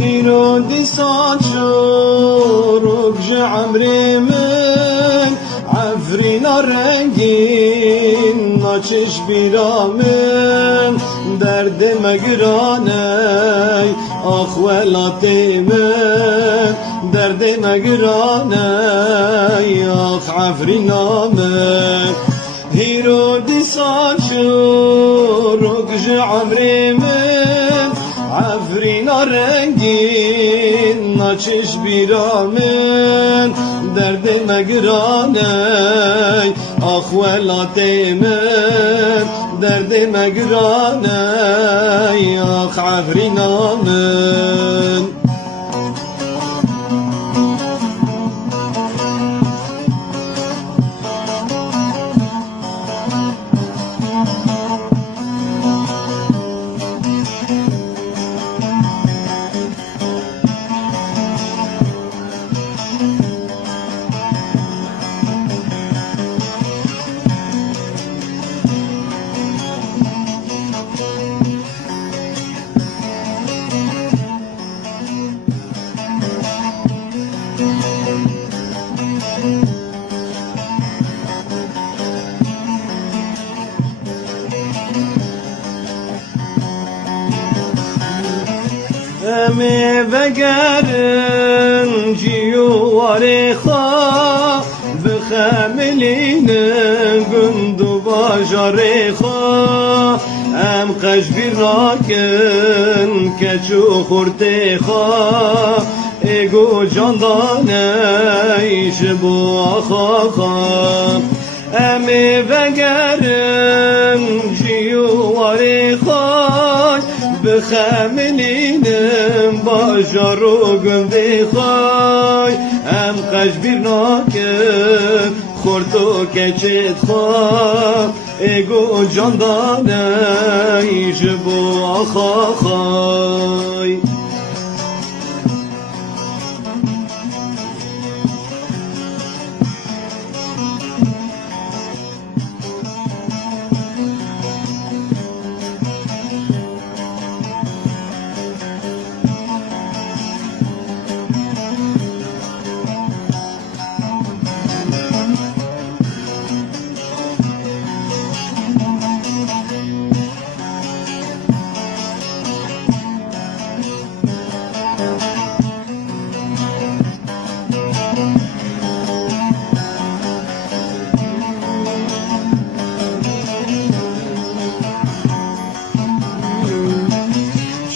هیرو دیسان شروع عمری من عفرینا رنگین ناچش بیرامن درد مگرانه آخ ولاتی من درد مگرانه آخ عفرینا من هیرو دیسان شروع عمری من عفرینا رنگین ناچش بیرامن درد مگرانه آخ ولاتی من درد مگرانه آخ عفرینا من می وگرن جیواری خواه بخملین گندو باجاری خواه ام قشبی راکن کچو خورتی خواه ایگو جاندانه ایش بو آخا خواه امی وگرن جیواری خواه بخملینم باجار و گندی خواه ام قشبیر ناکن خورتو کچت خواه ایگو جاندانه ایش بو آخا خواه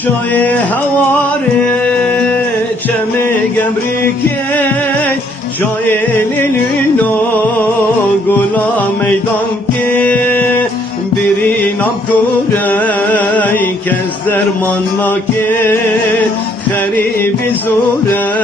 جای هواره چمه گمری که جای لیلینو گلا میدان که برینم کوره کس درمان ناکه خریبی زوره